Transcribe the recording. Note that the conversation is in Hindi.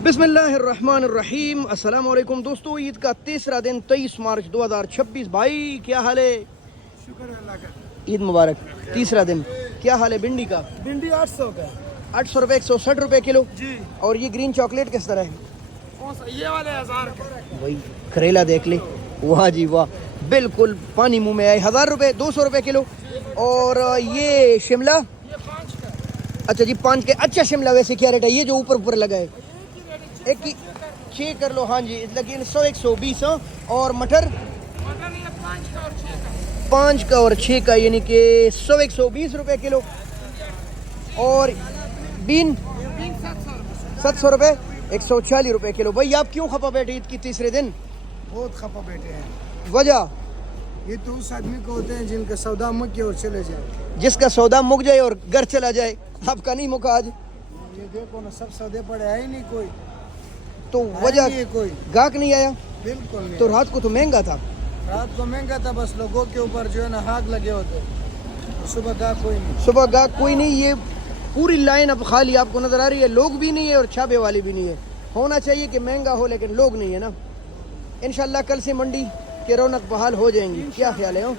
बिस्मिल्लाहिर्रहमानिर्रहीम। अस्सलाम वालेकुम दोस्तों, ईद का तीसरा दिन 23 मार्च 2026। भाई क्या हाल है? शुक्र है अल्लाह का। ईद मुबारक। तीसरा दिन क्या हाल है? भिंडी का भिंडी 800 का 800 रुपये, 160 रुपये किलो। जी। और ये ग्रीन चॉकलेट किस तरह है? कौन सा? ये वाले 1000 का। वही करेला देख ले, वाह जी वाह, बिल्कुल पानी मुंह में आए। 1000 रुपये, 200 रुपये किलो। और ये शिमला, ये 5 का। अच्छा जी 5 के। अच्छा शिमला वैसे क्या रेट है? ये जो ऊपर ऊपर लगा है एक की 6 कर लो। हाँ जी, लेकिन 100 120। और मटर मटर ये 5 का और 6 का। 5 का और 6 का, यानी कि 100 120 रुपये किलो। और बीन 700 रुपये, 140 रुपये किलो। भाई आप क्यों खपा बैठे ईद की तीसरे दिन? बहुत खपा बैठे हैं। वजह? ये तो उस आदमी को होते हैं जिनका सौदा मुक के और चले जाए। जिसका सौदा मुक जाए और घर चला जाए। आपका नहीं मुका आज? ये देखो ना, सब सौदे पड़े, है ही नहीं कोई। तो आया वजह नहीं है कोई, गाहक नहीं आया। बिल्कुल नहीं। तो रात को तो महंगा था। रात को महंगा था, बस लोगों के ऊपर जो है ना हाथ लगे होते। सुबह का कोई नहीं। सुबह गाहक कोई नहीं। ये पूरी लाइन अब खाली आपको नजर आ रही है। लोग भी नहीं है और छापे वाली भी नहीं है। होना चाहिए कि महंगा हो, लेकिन लोग नहीं है ना। इंशाल्लाह कल से मंडी के रौनक बहाल हो जाएंगी। क्या ख्याल है?